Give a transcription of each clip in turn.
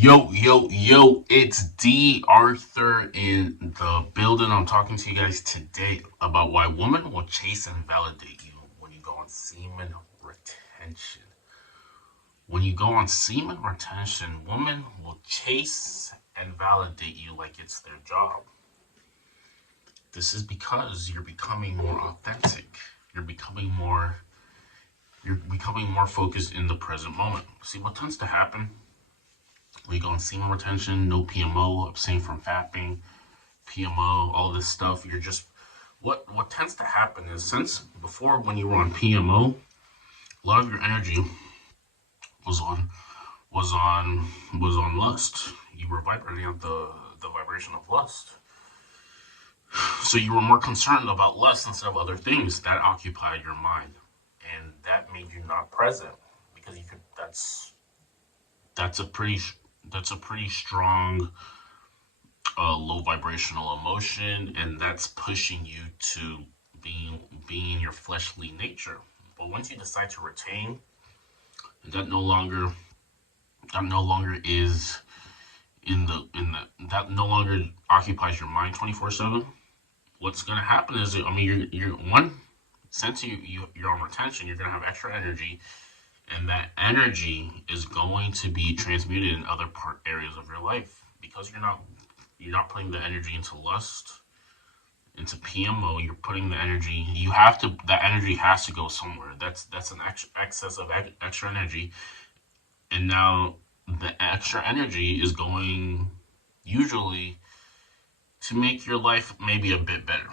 Yo, it's D. Arthur in the building. I'm talking to you guys today about why women will chase and validate you when you go on semen retention. When you go on semen retention, women will chase and validate you like it's their job. This is because you're becoming more authentic. You're becoming more you're becoming more focused in the present moment. See what tends to happen? We go on semen retention, no PMO, abstain from fapping, PMO, all this stuff. You're just what tends to happen is since before when you were on PMO, a lot of your energy was on was on was on lust. You were vibrating at the vibration of lust. So you were more concerned about lust instead of other things that occupied your mind, and that made you not present because you could. That's a pretty that's a pretty strong low vibrational emotion, and that's pushing you to being your fleshly nature. But once you decide to retain, that no longer that no longer is in the that no longer occupies your mind 24/7. What's gonna happen is, I mean, you're one since you're on retention, you're gonna have extra energy, and that energy is going to be transmuted in other areas of your life because you're not putting the energy into lust, into PMO. You're putting the energy. You have to. That energy has to go somewhere. That's an excess of extra energy, and now the extra energy is going usually to make your life maybe a bit better.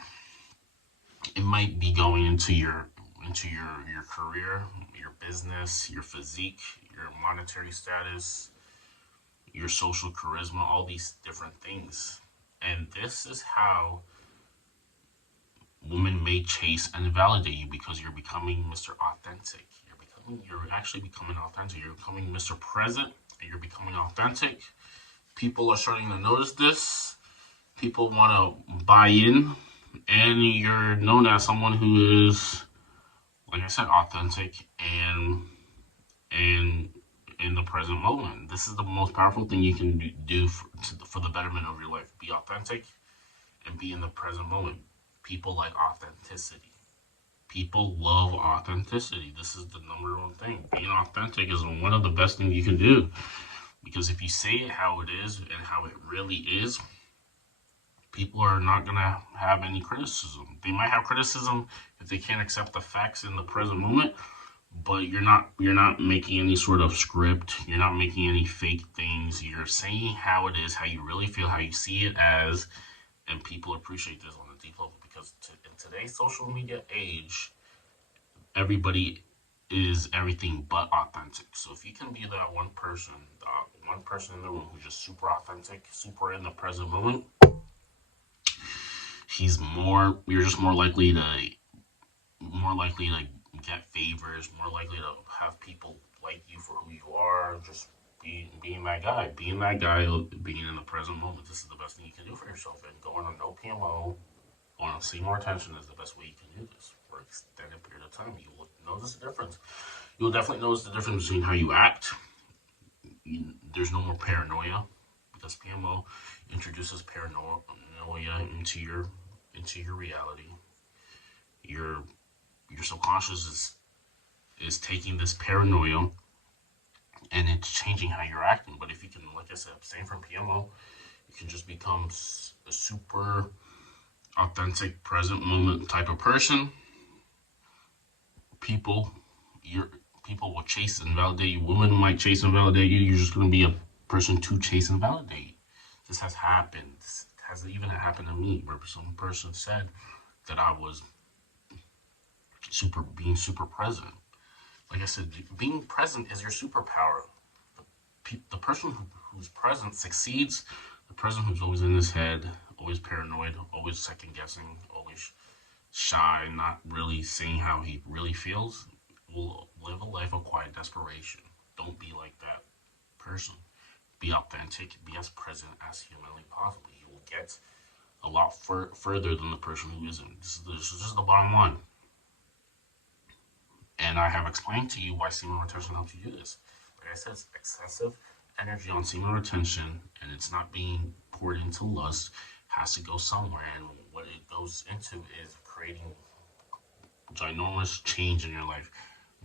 It might be going into your career, your business, your physique, your monetary status, your social charisma, all these different things. And this is how women may chase and validate you because you're becoming Mr. Authentic. You're actually becoming authentic. You're becoming Mr. Present, and you're becoming authentic. People are starting to notice this. People want to buy in, and you're known as someone who is, like I said, authentic and in the present moment. This is the most powerful thing you can do for the betterment of your life. Be authentic and be in the present moment. People like authenticity. People love authenticity. This is the number one thing. Being authentic is one of the best things you can do because if you say it how it is and how it really is, people are not going to have any criticism. They might have criticism if they can't accept the facts in the present moment, but you're not making any sort of script. You're not making any fake things. You're saying how it is, how you really feel, how you see it as, and people appreciate this on a deep level because in today's social media age, everybody is everything but authentic. So if you can be that one person in the room who's just super authentic, super in the present moment, you're just more likely to get favors, more likely to have people like you for who you are, just being that guy, being in the present moment. This is the best thing you can do for yourself. And going on no PMO, going on see more attention is the best way you can do this for an extended period of time. You will notice the difference. You'll definitely notice the difference between how you act. There's no more paranoia because PMO introduces paranoia into your reality. Your your subconscious is taking this paranoia and it's changing how you're acting. But if you can, like I said, abstain from PMO, you can just become a super authentic, present moment type of person. People, your people will chase and validate you. Women might chase and validate you. You're just going to be a person to chase and validate. This has happened. This has even happened to me, where some person said that I was super present. Like I said, being present is your superpower. The person who's present succeeds. The person who's always in his head, always paranoid, always second guessing, always shy, not really saying how he really feels, will live a life of quiet desperation. Don't be like that person. Be authentic. Be as present as humanly possible. You will get a lot further than the person who isn't. This is just the bottom line. And I have explained to you why semen retention helps you do this. Like I said, it's excessive energy on semen retention and it's not being poured into lust has to go somewhere. And what it goes into is creating ginormous change in your life.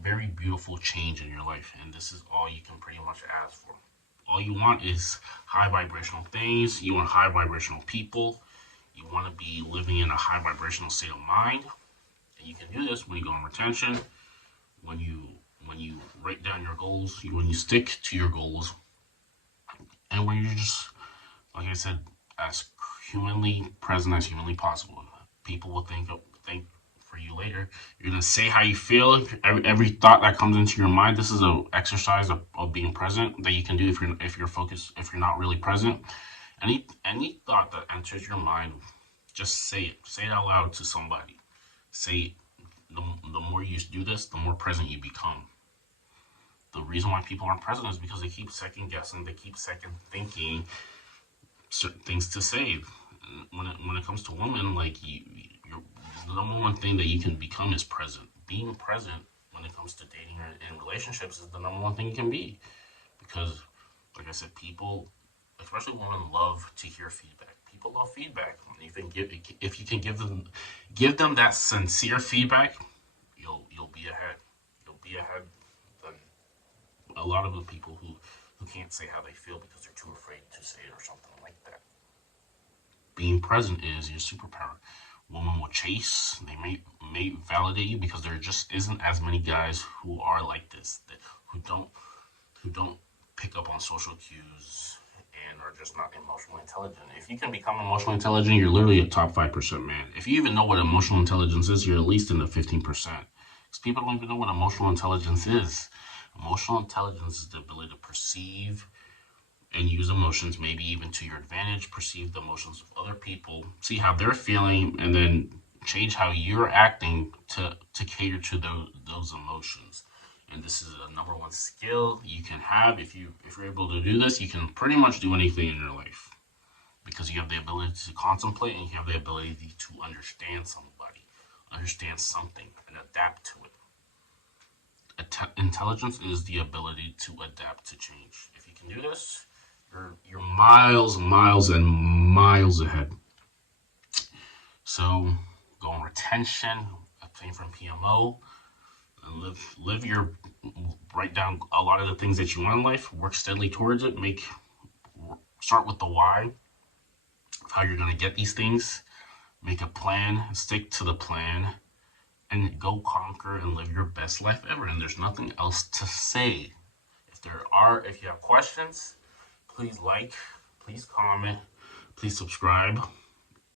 Very beautiful change in your life. And this is all you can pretty much ask for. All you want is high vibrational things. You want high vibrational people. You want to be living in a high vibrational state of mind. And you can do this when you go on retention, when you write down your goals, when you stick to your goals, and when you're just, like I said, as humanly present as humanly possible. People will think for you later. You're gonna say how you feel. Every thought that comes into your mind. This is an exercise of being present that you can do if you're focused. If you're not really present, any thought that enters your mind, just say it. Say it out loud to somebody. Say it. The more you do this, the more present you become. The reason why people aren't present is because they keep second guessing, they keep second thinking certain things to say. When it comes to women, like you're, the number one thing that you can become is present. Being present when it comes to dating and relationships is the number one thing you can be, because, like I said, people, especially women, love to hear feedback. People love feedback. If you can give them that sincere feedback, you'll be ahead. You'll be ahead than a lot of the people who can't say how they feel because they're too afraid to say it or something like that. Being present is your superpower. Women will chase. They may validate you because there just isn't as many guys who are like this, who don't pick up on social cues and are just not emotionally intelligent. If you can become emotionally intelligent, you're literally a top 5% man. If you even know what emotional intelligence is, you're at least in the 15%. Because people don't even know what emotional intelligence is. Emotional intelligence is the ability to perceive and use emotions, maybe even to your advantage, perceive the emotions of other people, see how they're feeling, and then change how you're acting to cater to those emotions. And this is a number one skill you can have. If you're able to do this, you can pretty much do anything in your life because you have the ability to contemplate and you have the ability to understand somebody, understand something, and adapt to it. Intelligence is the ability to adapt to change. If you can do this, you're miles, miles, and miles ahead. So go on retention, obtain from PMO, and live your write down a lot of the things that you want in life. Work steadily towards it. Start with the why of how you're gonna get these things. Make a plan, stick to the plan, and go conquer and live your best life ever. And there's nothing else to say. If you have questions, please like, please comment, please subscribe.